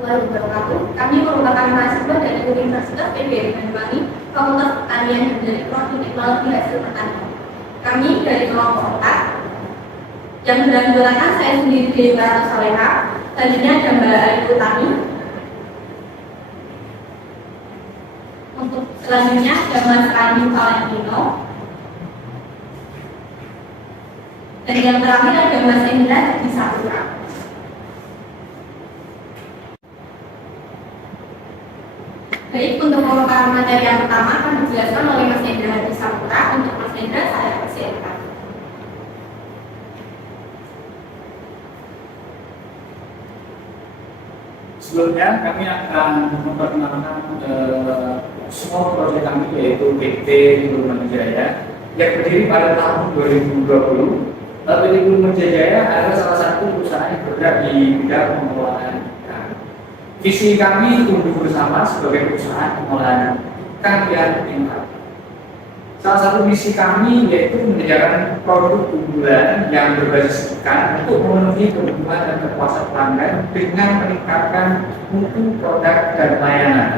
warahmatullahi wabarakatuh. Kami merupakan mahasiswa dari Universitas PGRI Banyuwangi, Fakultas Pertanian dan dari Prodi Teknologi Hasil Pertanian. Kami dari kelompok 4 yang sedang menjalankan saya sendiri di Ratu Saleha, selanjutnya ada Mbak Ayu Utami. Untuk selanjutnya ada Mas Andi Valentino. Dan yang terakhir ada Mas Indra di Saputra. Baik, untuk pemaparan materi yang pertama akan dijelaskan oleh Mas Indra di Saputra. Untuk Mas Indra saya persilakan. Sebelumnya kami akan memperkenalkan semua proyek kami, yaitu PT Gulman Jaya yang berdiri pada tahun 2020. PT Gulman Jaya adalah salah satu perusahaan yang bergerak di bidang pengelolaan ikan. Visi kami tumbuh bersama sebagai perusahaan pengolahan ikan yang tingkat. Salah satu misi kami yaitu menyediakan produk unggulan yang berbasis ikan untuk memenuhi kebutuhan dan kepuasan pelanggan dengan meningkatkan mutu produk dan layanan.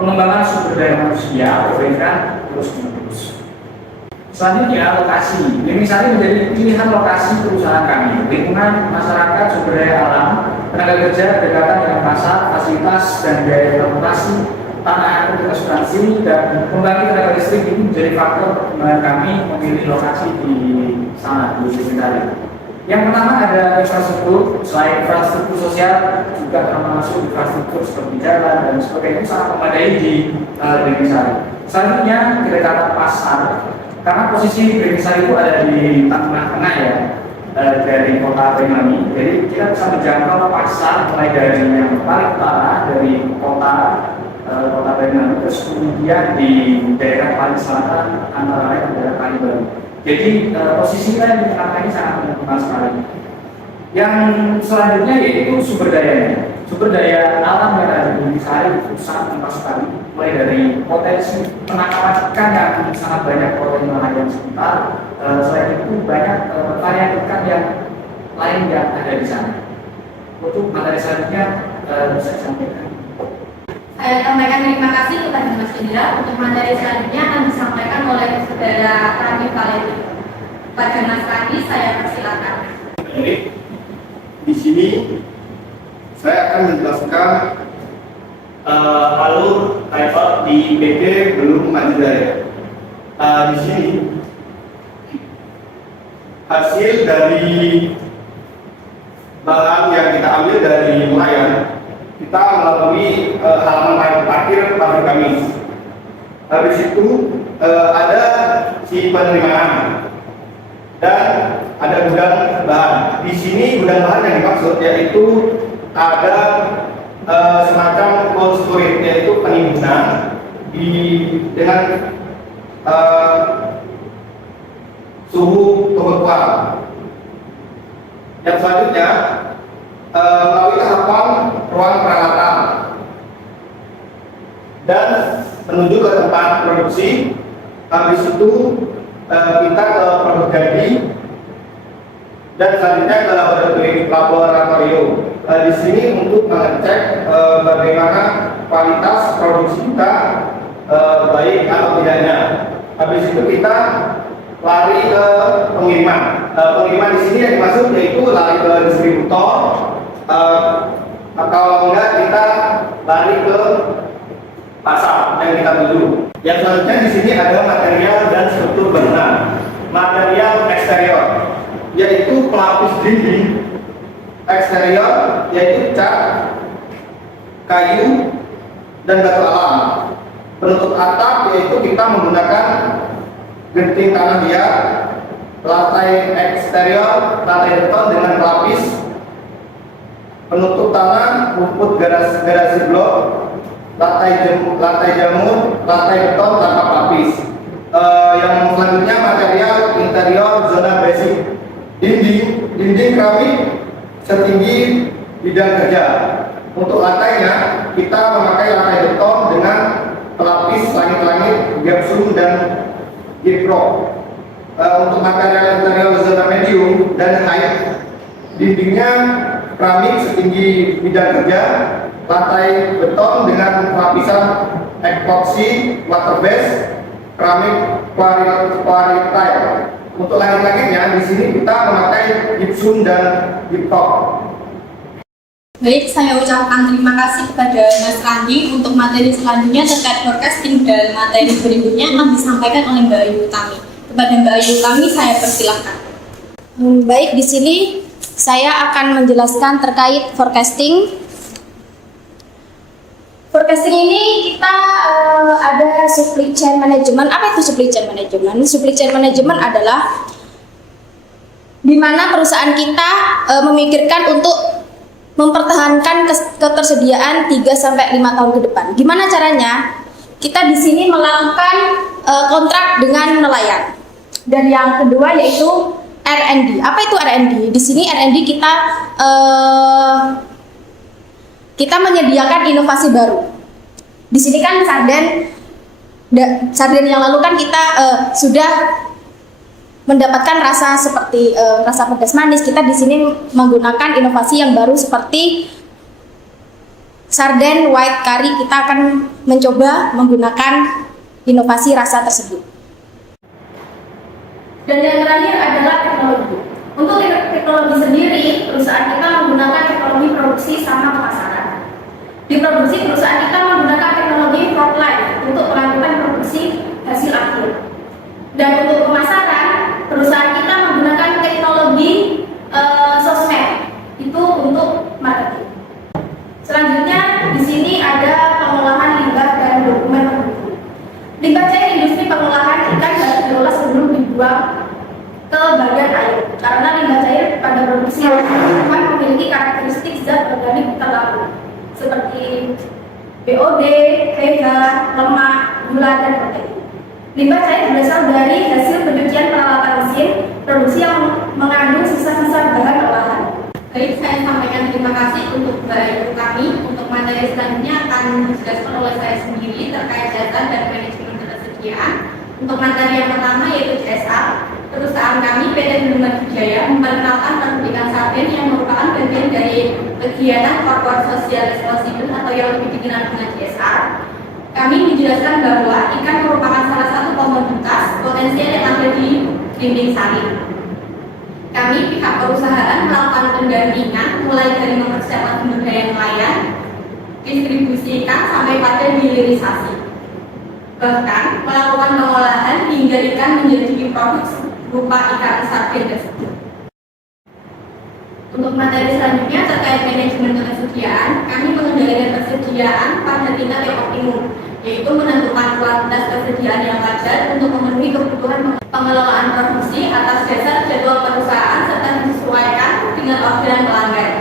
Pengembangan sumber daya manusia perbaikan terus-menerus. Selanjutnya lokasi. Misalnya menjadi pilihan lokasi perusahaan kami, lingkungan masyarakat, sumber daya alam, tenaga kerja, kedekatan dengan pasar, fasilitas dan biaya transportasi, tanah air untuk asuransi, dan pembangkit tenaga listrik itu menjadi faktor pertimbangan kami memilih lokasi di sana, di Singkari. Yang pertama ada infrastruktur. Selain infrastruktur sosial, juga termasuk infrastruktur seperti jalan dan sebagainya sangat memadai di Singkari. Selanjutnya kedekatan pasar, karena posisi Singkari itu ada di tengah-tengah ya dari kota Banyuwangi. Jadi kita bisa menjangkau pasar mulai dari yang paling utara dari kota Banyuwangi, terus kemudian di daerah paling selatan antara lain adalah Kalibaru. Jadi posisinya di tengah ini sangat menentukan sekali. Yang selanjutnya yaitu sumber dayanya. Sumber daya alam yang ada di Sari itu sangat menentukan sekali. Mulai dari potensi penangkapan ikan yang sangat banyak potensi nelayan sekitar. Selain itu banyak varian ikan yang lain yang ada di sana. Untuk materi selanjutnya bisa disampaikan. Saya sampaikan terima kasih kepada Mas Indra. Untuk materi selanjutnya akan disampaikan oleh Saudara Rani Valentino. Pada Mas Rani, saya persilakan. Di sini saya akan menjelaskan alur level di PT Gulman Jaya. Di sini hasil dari bahan yang kita ambil dari nelayan, kita melalui halaman parkir pabrik kami. Habis itu ada si penerimaan dan ada gudang bahan. Di sini gudang bahan yang dimaksud yaitu ada semacam cold storage, yaitu penimbunan dengan suhu pembekuan. Yang selanjutnya melalui tahapan ruang peralatan dan menuju ke tempat produksi. Habis itu kita ke produk jadi dan selanjutnya ke laboratorium. Di sini untuk mengecek bagaimana kualitas produksi kita baik atau tidaknya. Habis itu kita lari ke pengiriman. Pengiriman di sini yang dimaksud yaitu lari ke distributor, atau enggak kita lari ke pasar yang kita tuju. Yang selanjutnya di sini ada material dan struktur bangunan. Material eksterior yaitu pelapis dinding, eksterior yaitu cat, kayu, dan batu alam. Penutup atap yaitu kita menggunakan genting tanah liat, lantai eksterior, lantai beton dengan pelapis, penutup tanah, rumput garasi blok, lantai jamur, lantai beton tanpa pelapis. Yang selanjutnya material interior zona basic, dinding keramik setinggi bidang kerja. Untuk lantainya kita memakai lantai beton dengan pelapis langit-langit, gypsum dan gipro. Untuk material interior zona medium dan height, dindingnya keramik setinggi bidang kerja, lantai beton dengan lapisan epoxy water base keramik quartile. Untuk langit-langitnya di sini kita memakai gypsum dan gyptom. Baik, saya ucapkan terima kasih kepada Mas Randi. Untuk materi selanjutnya terkait forecasting dan materi berikutnya akan disampaikan oleh Mbak Ayu Utami. Kepada Mbak Ayu Utami, saya persilahkan. Baik, di sini saya akan menjelaskan terkait forecasting. Forecasting ini kita ada supply chain management. Apa itu supply chain management? Supply chain management adalah di mana perusahaan kita memikirkan untuk mempertahankan ketersediaan 3-5 tahun ke depan. Gimana caranya? Kita di sini melakukan kontrak dengan nelayan. Dan yang kedua yaitu R&D. Apa itu R&D? Di sini R&D kita menyediakan inovasi baru. Di sini kan sarden yang lalu kan kita sudah mendapatkan rasa seperti rasa pedas manis. Kita di sini menggunakan inovasi yang baru seperti sarden white curry. Kita akan mencoba menggunakan inovasi rasa tersebut. Dan yang terakhir adalah teknologi. Untuk teknologi sendiri, perusahaan kita menggunakan teknologi produksi sama pemasaran. Di produksi, perusahaan kita menggunakan teknologi forklift untuk melakukan produksi hasil akhir. Dan untuk pemasaran, perusahaan kita menggunakan teknologi sosmed itu untuk marketing. Selanjutnya, di sini ada pengolahan limbah dan dokumen pendukung. Limbah cair industri pengolahan ikan harus diolah sebelum dibuang ke bagian air, karena limbah cair pada produksi ikan memiliki karakteristik zat organik terlarut seperti BOD, pH, lemak, gula, dan protein. Limbah cair berasal dari hasil pencucian peralatan mesin produksi yang mengandung sisa-sisa bahan olahan. Baik, saya sampaikan terima kasih untuk Mbak Ayu kami. Untuk materi selanjutnya akan dijelaskan oleh saya sendiri terkait data dan manajemen ketersediaan. Untuk materi yang pertama yaitu CSR. Perusahaan kami PT Bendungan Jaya memperkenalkan pendidikan sarden yang merupakan bagian dari kegiatan corporate social responsible atau yang lebih dikenal dengan CSR. Kami menjelaskan bahwa ikan merupakan salah satu komoditas potensial yang ada di dinding sari. Kami pihak perusahaan melakukan pendampingan mulai dari mempersiapkan sumber daya nelayan, distribusi ikan sampai pada hilirisasi. Bahkan melakukan pengolahan hingga ikan menjadi produk berupa ikan sarden tersebut. Untuk materi selanjutnya terkait manajemen ketersediaan, kami mengendalikan persediaan pada tingkat yang optimum, yaitu menentukan kuantitas persediaan yang wajar untuk memenuhi kebutuhan pengelolaan produksi atas dasar jadwal perusahaan serta disesuaikan dengan orderan pelanggan.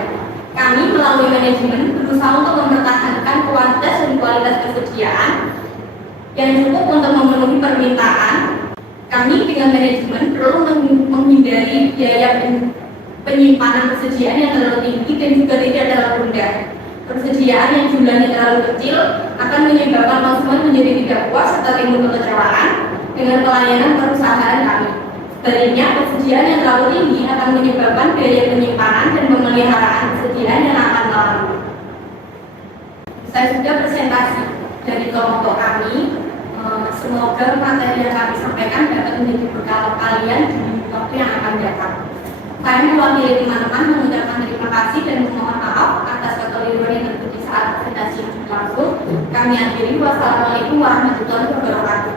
Kami melalui manajemen berusaha untuk mempertahankan kuantitas dan kualitas persediaan yang cukup untuk memenuhi permintaan. Kami dengan manajemen perlu menghindari biaya penyimpanan persediaan yang terlalu tinggi dan juga tidak terlalu rendah. Persediaan yang jumlahnya terlalu kecil akan menyebabkan konsumen menjadi tidak puas serta timbul kekecewaan dengan pelayanan perusahaan kami. Sebaliknya, persediaan yang terlalu tinggi akan menyebabkan biaya penyimpanan dan pemeliharaan persediaan yang akan melalui. Saya sudah presentasi dari kelompok kami. Semoga materi yang kami sampaikan dapat menjadi bekal kalian di waktu yang akan datang. Saya mewakili teman-teman mengucapkan terima kasih dan memohon maaf atas kekeliruan yang terjadi saat presentasi berlangsung. Kami akhiri. Wassalamualaikum warahmatullahi wabarakatuh.